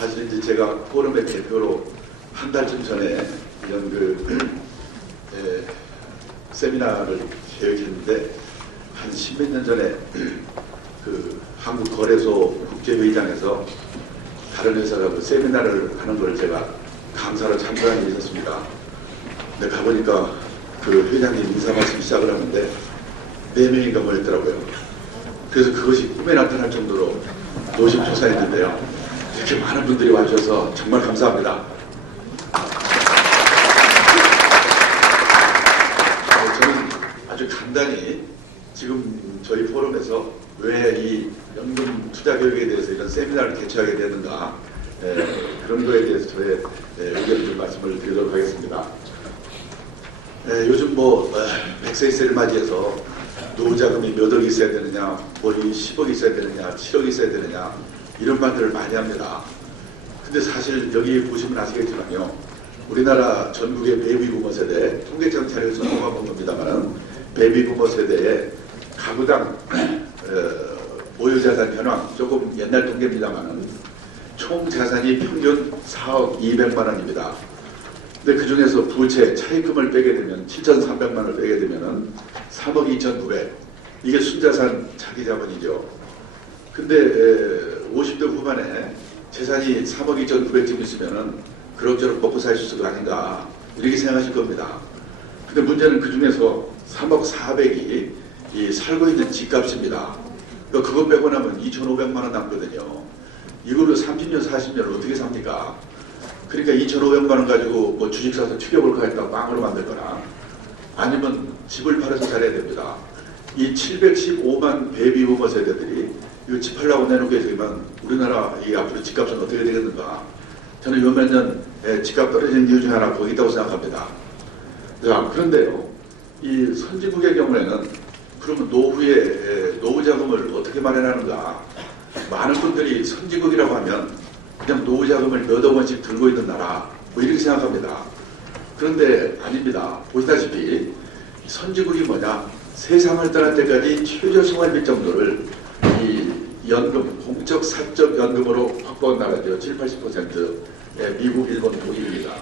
사실 이제 제가 포럼의 대표로 한 달쯤 전에 이런 세미나를 계획했는데 한 십몇 년 전에 한국거래소 국제회의장에서 다른 회사가 세미나를 하는 걸 제가 강사로 참석한 게 있었습니다. 근데 가보니까 회장님 인사 말씀 시작을 하는데 4명인가 모였더라고요. 그래서 그것이 꿈에 나타날 정도로 노심초사했는데요. 이렇게 많은 분들이 와주셔서 정말 감사합니다. 저는 아주 간단히 지금 저희 포럼에서 왜 이 연금 투자 교육에 대해서 이런 세미나를 개최하게 됐는가 그런 거에 대해서 저의 의견을 좀 말씀을 드리도록 하겠습니다. 요즘 100세 이세를 맞이해서 노후자금이 몇 억 있어야 되느냐, 10억 있어야 되느냐, 7억 있어야 되느냐 이런 말들을 많이 합니다. 근데 사실 여기 보시면 아시겠지만요. 우리나라 전국의 베이비부머 세대, 통계청 자료에서 나온 겁니다만 베이비부머 세대의 가구당 보유자산 현황, 조금 옛날 통계입니다만 총 자산이 평균 4억 200만 원입니다. 근데 그 중에서 부채 차입금을 빼게 되면 7,300만 원을 빼게 되면 3억 2,900 이게 순자산 자기 자본이죠. 근데 50대 후반에 재산이 3억 2,900쯤 있으면은 그럭저럭 먹고 살 수 있을 거 아닌가 이렇게 생각하실 겁니다. 근데 문제는 그 중에서 3억 400이 이 살고 있는 집값입니다. 그러니까 그거 빼고 나면 2,500만 원 남거든요. 이거를 30년 40년을 어떻게 삽니까? 그러니까 2,500만 원 가지고 주식 사서 튀겨볼까 했다가 빵으로 만들거나 아니면 집을 팔아서 살아야 됩니다. 이 715만 베이비부머 세대들이 이거 집 팔라고 내놓게 되면 우리나라 이 앞으로 집값은 어떻게 되겠는가? 저는 요 몇 년 집값 떨어지는 이유 중 하나 거기 있다고 생각합니다. 자, 그런데요. 이 선진국의 경우에는 그러면 노후에 노후 자금을 어떻게 마련하는가? 많은 분들이 선진국이라고 하면 그냥 노후 자금을 몇억 원씩 들고 있는 나라 이렇게 생각합니다. 그런데 아닙니다. 보시다시피 선진국이 뭐냐? 세상을 떠날 때까지 최저 생활비 정도를 이 연금, 공적 사적 연금으로 확보한 나라죠. 70~80% 미국, 일본, 독일입니다.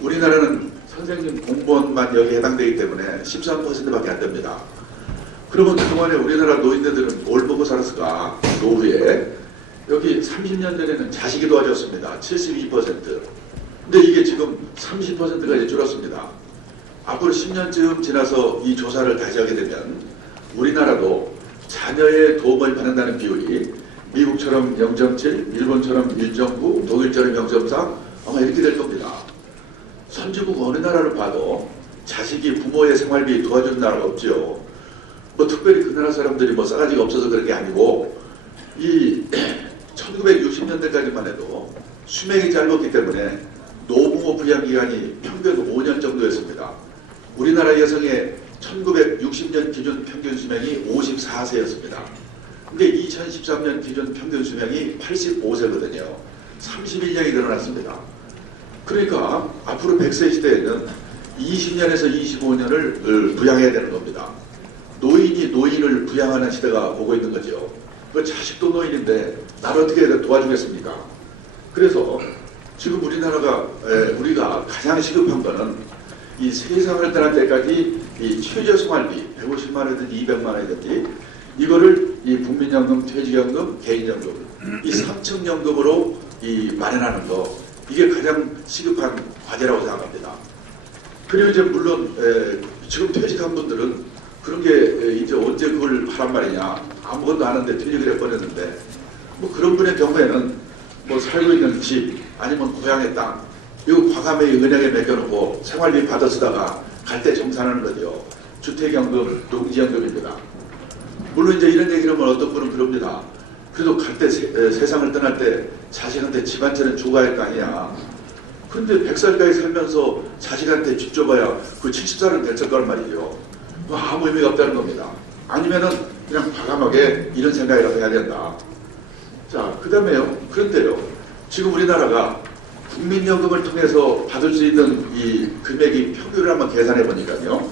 우리나라는 선생님 공무원만 여기 해당되기 때문에 13%밖에 안 됩니다. 그러면 그동안에 우리나라 노인네들은 뭘 먹고 살았을까? 노후에 여기 30년 전에는 자식이 도와줬습니다. 72%. 근데 이게 지금 30%까지 줄었습니다. 앞으로 10년쯤 지나서 이 조사를 다시 하게 되면 우리나라도 자녀의 도움을 받는다는 비율이 미국처럼 0.7, 일본처럼 1.9, 독일처럼 0.3 아마 이렇게 될 겁니다. 선진국 어느 나라를 봐도 자식이 부모의 생활비 도와주는 나라가 없죠. 특별히 그 나라 사람들이 싸가지가 없어서 그런 게 아니고 이 1960년대까지만 해도 수명이 짧았기 때문에 노부모 부양기간이 평균 5년 정도였습니다. 우리나라 여성의 1960년 기준 평균 수명이 54세였습니다. 근데 2013년 기준 평균 수명이 85세거든요. 31년이 늘어났습니다. 그러니까 앞으로 100세 시대에는 20년에서 25년을 부양해야 되는 겁니다. 노인이 노인을 부양하는 시대가 오고 있는 거죠. 그 자식도 노인인데 나를 어떻게 도와주겠습니까? 그래서 지금 우리가 가장 시급한 거는 이 세상을 떠날 때까지 이 최저생활비 150만 원이든지 200만 원이든지 이거를 이 국민연금, 퇴직연금, 개인연금 이 3층 연금으로 이 마련하는 거 이게 가장 시급한 과제라고 생각합니다. 그리고 이제 물론 지금 퇴직한 분들은 그런 게 이제 언제 그걸 하란 말이냐 아무것도 안 하는데 퇴직을 해버렸는데 그런 분의 경우에는 살고 있는 집 아니면 고향의 땅 이거 과감히 은행에 맡겨놓고 생활비 받아 쓰다가 갈 때 정산하는 거죠. 주택연금, 농지연금입니다. 물론 이제 이런 얘기를 하면 어떤 분은 그럽니다. 그래도 갈 때 세상을 떠날 때 자식한테 집 한 채는 주고 갈 거 아니야. 그런데 100살까지 살면서 자식한테 집 줘봐야 그 70살은 됐을 거란 말이죠. 아무 의미가 없다는 겁니다. 아니면은 그냥 과감하게 이런 생각이라도 해야 된다. 자, 그 다음에요. 그런데요. 지금 우리나라가 국민연금을 통해서 받을 수 있는 이 금액이 평균을 한번 계산해 보니까요.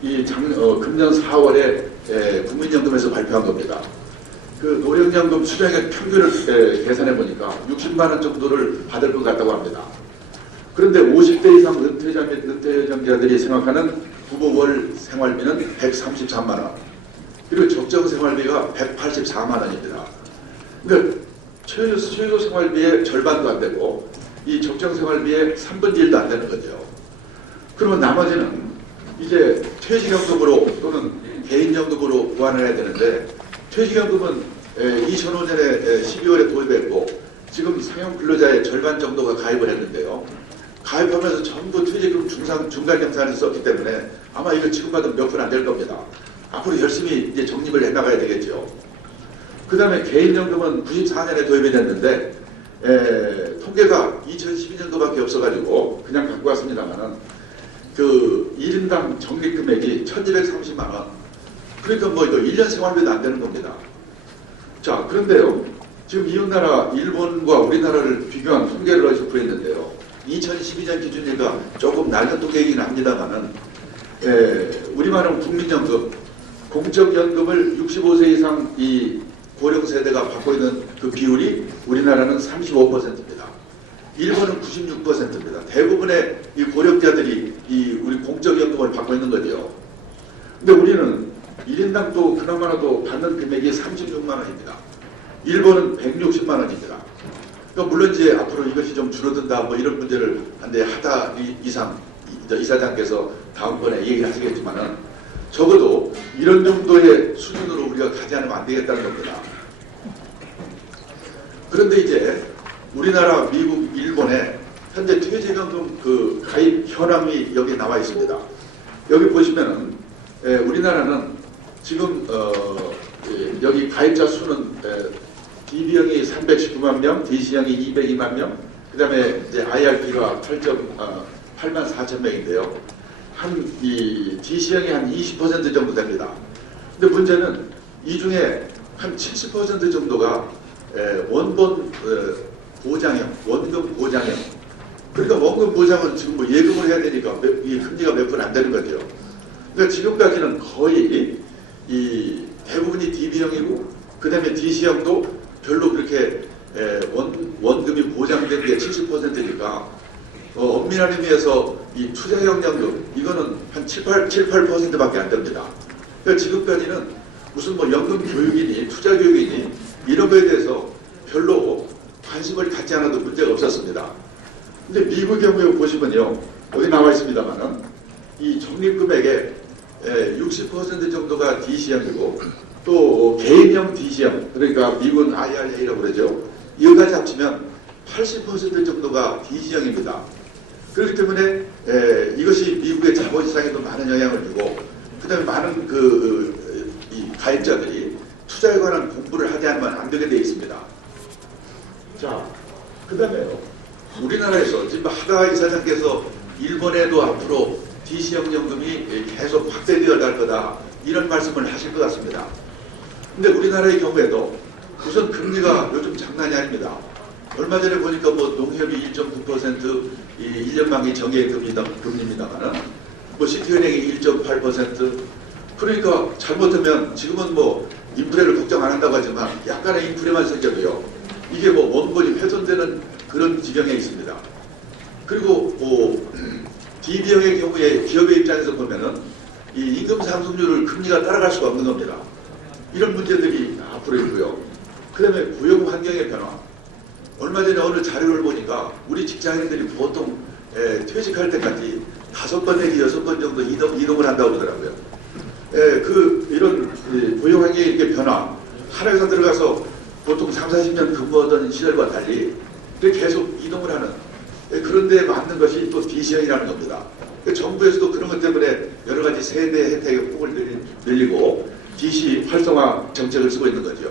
금년 4월에 국민연금에서 발표한 겁니다. 그 노령연금 수령액 평균을 계산해 보니까 60만 원 정도를 받을 것 같다고 합니다. 그런데 50대 이상 은퇴자 및 은퇴예정자들이 생각하는 부부 월 생활비는 133만 원, 그리고 적정 생활비가 184만 원입니다. 그러니까 최저 생활비의 절반도 안 되고 이 적정 생활비의 3분의 1도 안 되는 거죠. 그러면 나머지는 이제 퇴직연금으로 또는 개인연금으로 보완을 해야 되는데, 퇴직연금은 2005년에 12월에 도입했고 지금 상용 근로자의 절반 정도가 가입을 했는데요. 가입하면서 전부 퇴직금 중간정산을 썼기 때문에 아마 이거 지금 받으면 몇 푼 안 될 겁니다. 앞으로 열심히 이제 적립을 해나가야 되겠죠. 그 다음에 개인연금은 94년에 도입이 됐는데 통계가 2012년도밖에 없어가지고 그냥 갖고 왔습니다만은 그 1인당 적립금액이 1230만 원. 그러니까 뭐 이거 1년 생활비도 안 되는 겁니다. 자, 그런데요. 지금 이웃나라 일본과 우리나라를 비교한 통계를 어디서 구했는데요. 2012년 기준이니까 조금 낡은 통계이긴 합니다만은 우리말은 국민연금, 공적연금을 65세 이상 이 고령세대가 받고 있는 그 비율이 우리나라는 35%입니다. 일본은 96%입니다. 대부분의 이 고령자들이 이 우리 공적연금을 받고 있는 거죠. 근데 우리는 1인당 또 그나마라도 받는 금액이 36만 원입니다. 일본은 160만 원입니다. 그러니까 물론 이제 앞으로 이것이 좀 줄어든다 뭐 이런 문제를 한데 하다 이사장께서 다음번에 얘기하시겠지만은 적어도 이런 정도의 수준으로 우리가 가지 않으면 안 되겠다는 겁니다. 그런데 이제 우리나라, 미국, 일본의 현재 퇴직연금 그 가입 현황이 여기 나와 있습니다. 여기 보시면은 우리나라는 지금 여기 가입자 수는 DB형이 319만 명, DC형이 202만 명, 그 다음에 이제 IRP가 8만 4천 명인데요. 이 DC형이 한 20% 정도 됩니다. 근데 문제는 이 중에 한 70% 정도가 원본 보장형, 원금 보장형. 그러니까 원금 보장은 지금 뭐 예금을 해야 되니까 이 금리가 몇 푼 안 되는 거죠. 그러니까 지금까지는 거의 이 대부분이 DB형이고 그 다음에 DC형도 별로 그렇게 원금이 보장된 게 70%니까 엄밀한 의미에서 이 투자형 연금 이거는 한 7~8%밖에 안 됩니다. 그러니까 지금까지는 무슨 뭐 연금 교육이니 투자 교육이니 이런 거에 대해서 별로 관심을 갖지 않아도 문제가 없었습니다. 근데 미국 경우에 보시면요, 여기 나와 있습니다만은 이 적립금액의 60% 정도가 DC형이고 또 개인형 DC형, 그러니까 미국은 IRA라고 그러죠. 이거까지 합치면 80% 정도가 DC형입니다. 그렇기 때문에 이것이 미국의 자본시장에도 많은 영향을 주고 그 다음에 많은 이 가입자들이 투자에 관한 공부를 하지 않으면 안 되게 되어 있습니다. 자, 그 다음에요. 우리나라에서 지금 하가 이사장께서 일본에도 앞으로 DC형 연금이 계속 확대되어 갈 거다 이런 말씀을 하실 것 같습니다. 근데 우리나라의 경우에도 우선 금리가 요즘 장난이 아닙니다. 얼마 전에 보니까 뭐 농협이 1.9%, 이 1년 만기 정예 금리입니다만은 뭐 시티은행이 1.8%. 그러니까 잘못하면 지금은 뭐 인플레를 걱정 안 한다고 하지만 약간의 인플레만 생겨도요. 이게 뭐 원본이 훼손되는 그런 지경에 있습니다. 그리고 뭐 DB형의 경우에 기업의 입장에서 보면은 이 임금 상승률을 금리가 따라갈 수가 없는 겁니다. 이런 문제들이 앞으로 있고요. 그 다음에 고용 환경의 변화. 얼마 전에 어느 자료를 보니까 우리 직장인들이 보통 퇴직할 때까지 5번 내지 6번 정도 이동을 한다고 그러더라고요. 이런 고용 환경의 이렇게 변화. 한 회사 들어가서 보통 30~40년 근무하던 시절과 달리 계속 이동을 하는 그런 데에 맞는 것이 또 DC형이라는 겁니다. 정부에서도 그런 것 때문에 여러 가지 세대 혜택의 폭을 늘리고 DC 활성화 정책을 쓰고 있는 거죠.